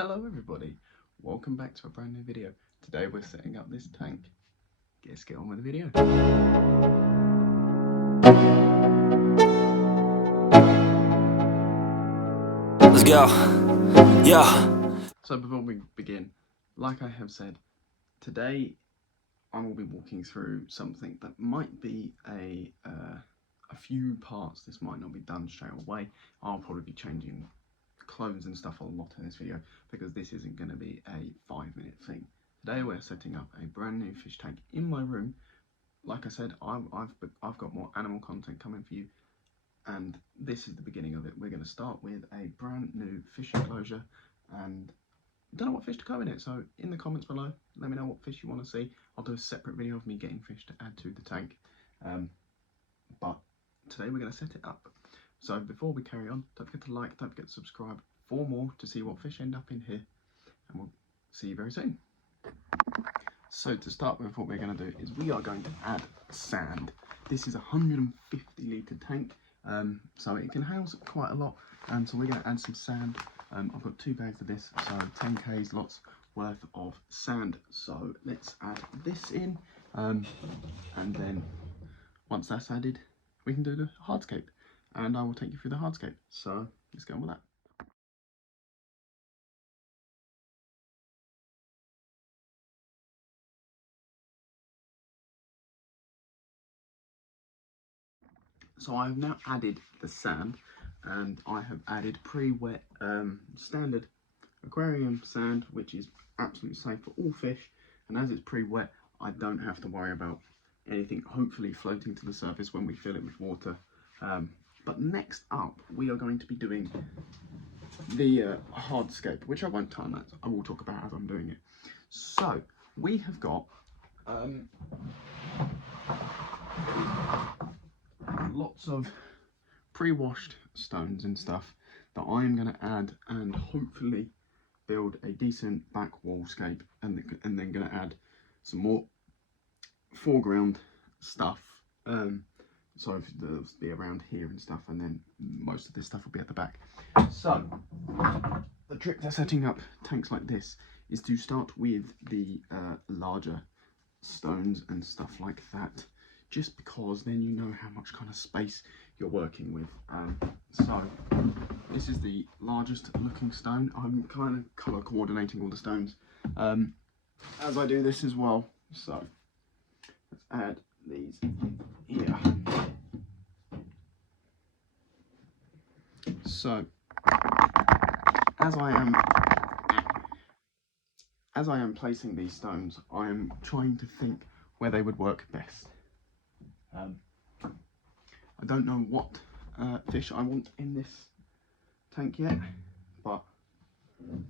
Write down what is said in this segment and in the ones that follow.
Hello everybody, welcome back to a brand new video. Today we're setting up this tank. Let's get on with the video. Let's go. Yeah. So before we begin, like I have said, today I will be walking through something that might be a few parts. This might not be done straight away. I'll probably be changing clothes and stuff a lot in this video because this isn't going to be a 5-minute thing. Today we're setting up a brand new fish tank in my room. Like I said, I've got more animal content coming for you, and this is the beginning of it. We're going to start with a brand new fish enclosure, and I don't know what fish to go in it, so in the comments below let me know what fish you want to see. I'll do a separate video of me getting fish to add to the tank, but today we're going to set it up. So before we carry on, don't forget to like, don't forget to subscribe for more to see what fish end up in here, and we'll see you very soon. So to start with, what we're going to do is we are going to add sand. This is a 150 litre tank, so it can house quite a lot, so we're going to add some sand. I've got 2 bags of this, so 10 k's lots worth of sand. So let's add this in, and then once that's added we can do the hardscape, and I will take you through the hardscape. So let's get on with that. So I have now added the sand, and I have added pre-wet standard aquarium sand, which is absolutely safe for all fish, and as it's pre-wet I don't have to worry about anything hopefully floating to the surface when we fill it with water. But next up we are going to be doing the hardscape, which I won't time that, I will talk about as I'm doing it. So we have got lots of pre-washed stones and stuff that I am going to add and hopefully build a decent back wall scape, and then going to add some more foreground stuff, so they'll be around here and stuff, and then most of this stuff will be at the back. So the trick to setting up tanks like this is to start with the larger stones and stuff like that, just because then you know how much kind of space you're working with. So this is the largest looking stone. I'm kind of colour coordinating all the stones as I do this as well. So let's add these in here. So as I am placing these stones, I am trying to think where they would work best. I don't know what fish I want in this tank yet, but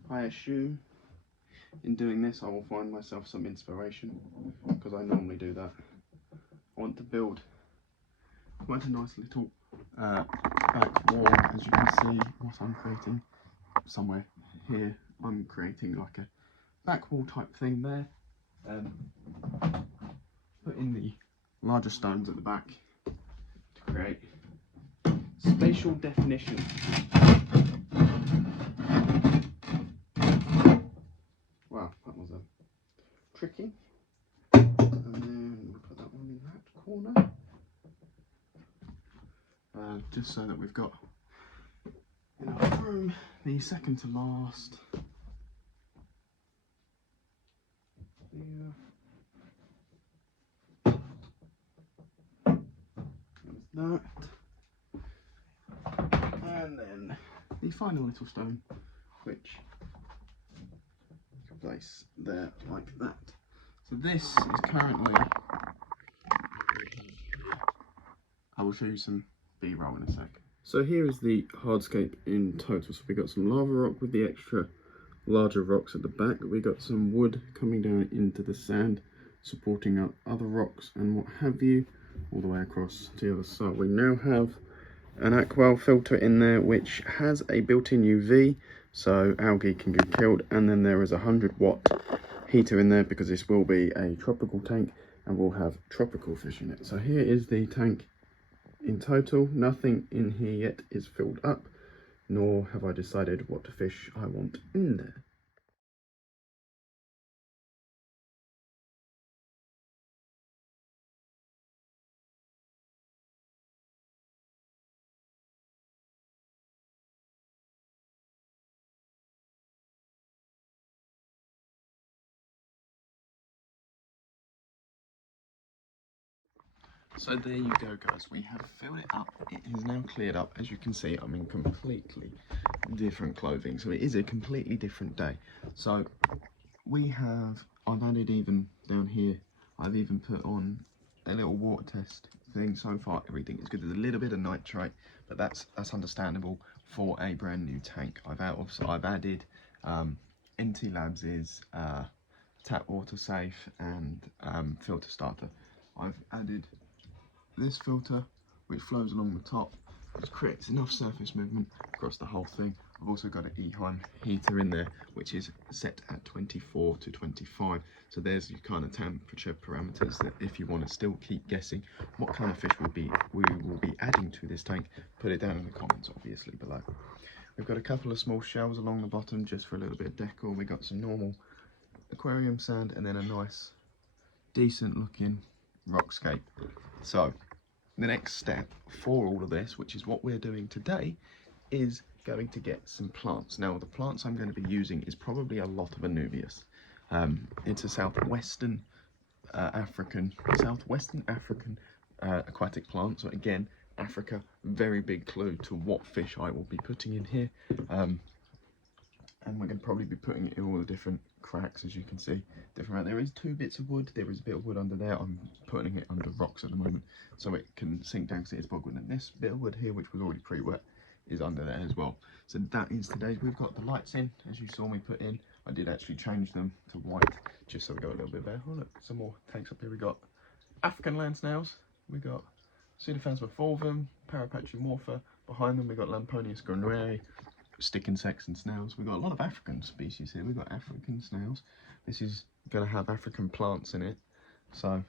I assume in doing this I will find myself some inspiration, because I normally do that. I want to build quite a nice little back wall. As you can see what I'm creating somewhere here, I'm creating like a back wall type thing there, put in the larger stones at the back to create spatial definition. Wow, that was tricky. And then we'll put that one in that corner, just so that we've got enough room. The second to last there. That, and then the final little stone, which you can place there like that. So this is currently, I will show you some B-roll in a sec. So here is the hardscape in total. So we got some lava rock with the extra larger rocks at the back. We got some wood coming down into the sand, supporting up other rocks and what have you, all the way across to the other side. We now have an aqua filter in there which has a built-in UV, so algae can get killed, and then there is a 100-watt heater in there because this will be a tropical tank and will have tropical fish in it. So here is the tank in total. Nothing in here yet is filled up, nor have I decided what fish I want in there. So there you go, guys. We have filled it up. It is now cleared up. As you can see, I'm in completely different clothing. So it is a completely different day. So I've added even down here, I've even put on a little water test thing. So far, everything is good. There's a little bit of nitrate, but that's understandable for a brand new tank. I've added NT Labs' tap water safe and filter starter. I've added this filter which flows along the top, which creates enough surface movement across the whole thing. I've also got an Eheim heater in there which is set at 24 to 25, so there's your kind of temperature parameters that if you want to still keep guessing what kind of fish we will be adding to this tank, put it down in the comments obviously below. We've got a couple of small shells along the bottom just for a little bit of decor. We've got some normal aquarium sand and then a nice decent looking rockscape. So the next step for all of this, which is what we're doing today, is going to get some plants. Now the plants I'm going to be using is probably a lot of Anubias. It's a southwestern African aquatic plant. So again, Africa, very big clue to what fish I will be putting in here. And we're going to probably be putting it in all the different cracks, as you can see. There is 2 bits of wood. There is a bit of wood under there. I'm putting it under rocks at the moment so it can sink down because it is bogwood. And this bit of wood here, which was already pre-wet, is under there as well. So that is today's. We've got the lights in, as you saw me put in. I did actually change them to white just so we got a little bit better. Oh look, some more tanks up here. We got African land snails. We got Pseudophasma fulvum, Parapatrimorpha. Behind them we got Lamponius granuae, stick insects and snails. We've got a lot of African species here. We've got African snails. This is going to have African plants in it. So,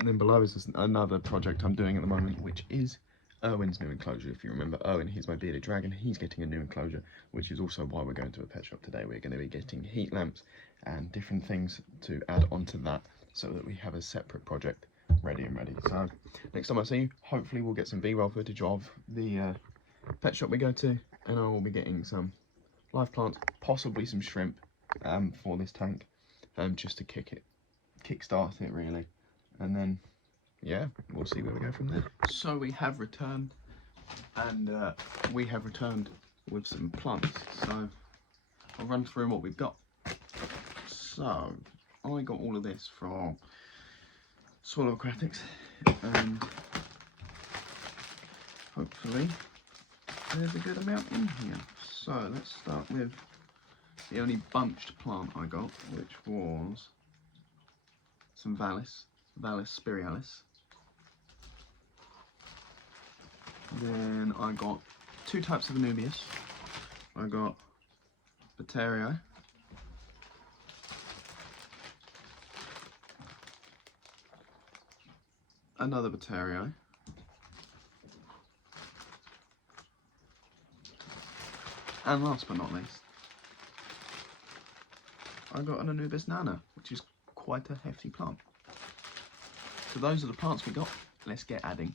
and then below is another project I'm doing at the moment, which is Erwin's new enclosure. If you remember Erwin, he's my bearded dragon. He's getting a new enclosure, which is also why we're going to a pet shop today. We're going to be getting heat lamps and different things to add onto that so that we have a separate project ready. So next time I see you, hopefully we'll get some B-roll footage of the pet shop we go to, and I will be getting some live plants, possibly some shrimp for this tank, just to kickstart it really, and then yeah, we'll see where we go from there. So we have returned, and we have returned with some plants. So I'll run through what we've got. So I got all of this from Swallow Aquatics, and hopefully there's a good amount in here. So let's start with the only bunched plant I got, which was some Vallis spiralis. Then I got 2 types of Anubias. I got Bateria, another Bateria, and last but not least, I got an Anubis nana, which is quite a hefty plant. So those are the plants we got. Let's get adding.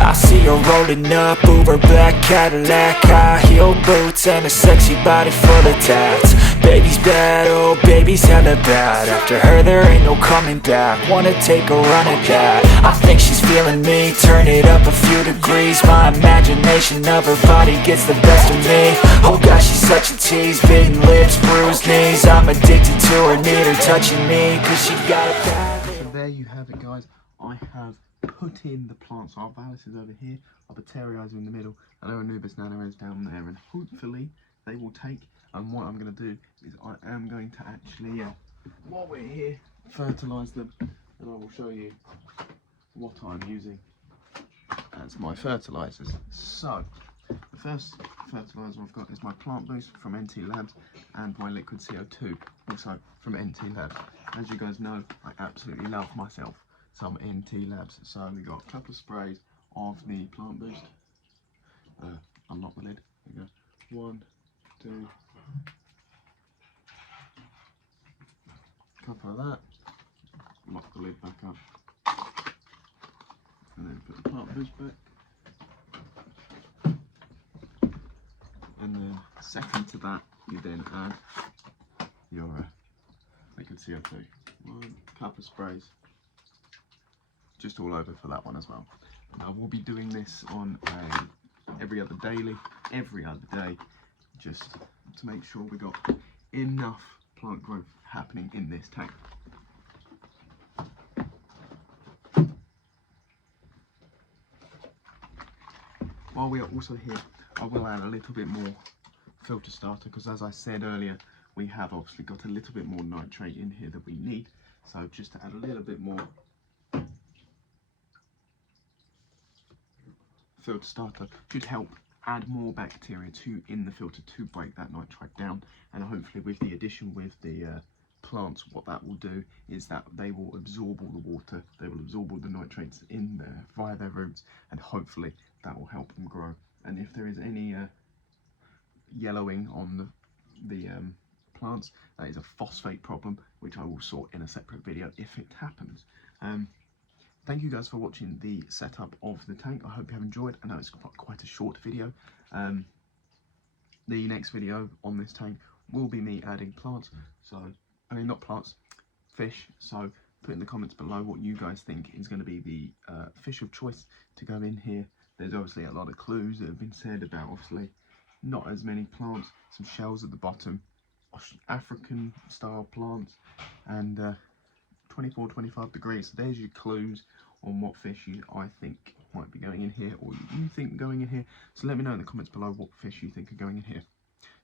I see her rolling up, Uber black Cadillac, high heel boots and a sexy body full of tats. Baby's bad, oh baby's hella bad. After her there ain't no coming back. Wanna take a run at that. I think she's feeling me, turn it up a few degrees. My imagination of her body gets the best of me. Oh gosh, she's such a tease, bitten lips, bruised knees. I'm addicted to her, need her touching me, cause she got a bad. So there you have it, guys. I have put in the plants. Our Vallis is over here, our Bateria is in the middle, and our Anubis nana is down there, and hopefully they will take. And what I'm going to do is I am going to actually, while we're here, fertilise them, and I will show you what I'm using as my fertilisers. So the first fertiliser I've got is my Plant Boost from NT Labs, and my Liquid CO2 also from NT Labs. As you guys know, I absolutely love myself some NT Labs. So we got a couple of sprays of the Plant Boost. Unlock the lid. There we go. 1, 2. Couple of that. Lock the lid back up. And then put the Plant Boost back. And then second to that, you then add your liquid CO2. 1 cup of sprays, just all over for that one as well. Now we'll be doing this on every other day, just to make sure we got enough plant growth happening in this tank. While we are also here, I will add a little bit more filter starter, because as I said earlier, we have obviously got a little bit more nitrate in here that we need. So just to add a little bit more filter starter should help add more bacteria in the filter to break that nitrate down. And hopefully with the addition with the plants, what that will do is that they will absorb all the water, they will absorb all the nitrates in there via their roots, and hopefully that will help them grow. And if there is any yellowing on the plants, that is a phosphate problem, which I will sort in a separate video if it happens. Thank you guys for watching the setup of the tank. I hope you have enjoyed. I know it's quite a short video. The next video on this tank will be me adding plants, not plants, fish. So put in the comments below what you guys think is going to be the fish of choice to go in here. There's obviously a lot of clues that have been said about obviously not as many plants, some shells at the bottom, African style plants, and 24-25 degrees. So there's your clues on what fish I think might be going in here, or you think going in here. So let me know in the comments below what fish you think are going in here.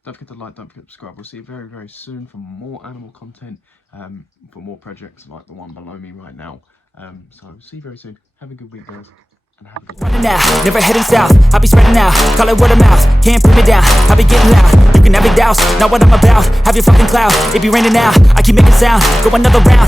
Don't forget to like, don't forget to subscribe. We'll see you very, very soon for more animal content, for more projects like the one below me right now. So see you very soon. Have a good week, guys, and have a good Running now, never heading south. I'll be spreading out, call it word of mouth. Can't put me down, I'll be getting loud. You can have it douse, not what I'm about. Have your fucking cloud, it be raining now. I keep making sound, go another round.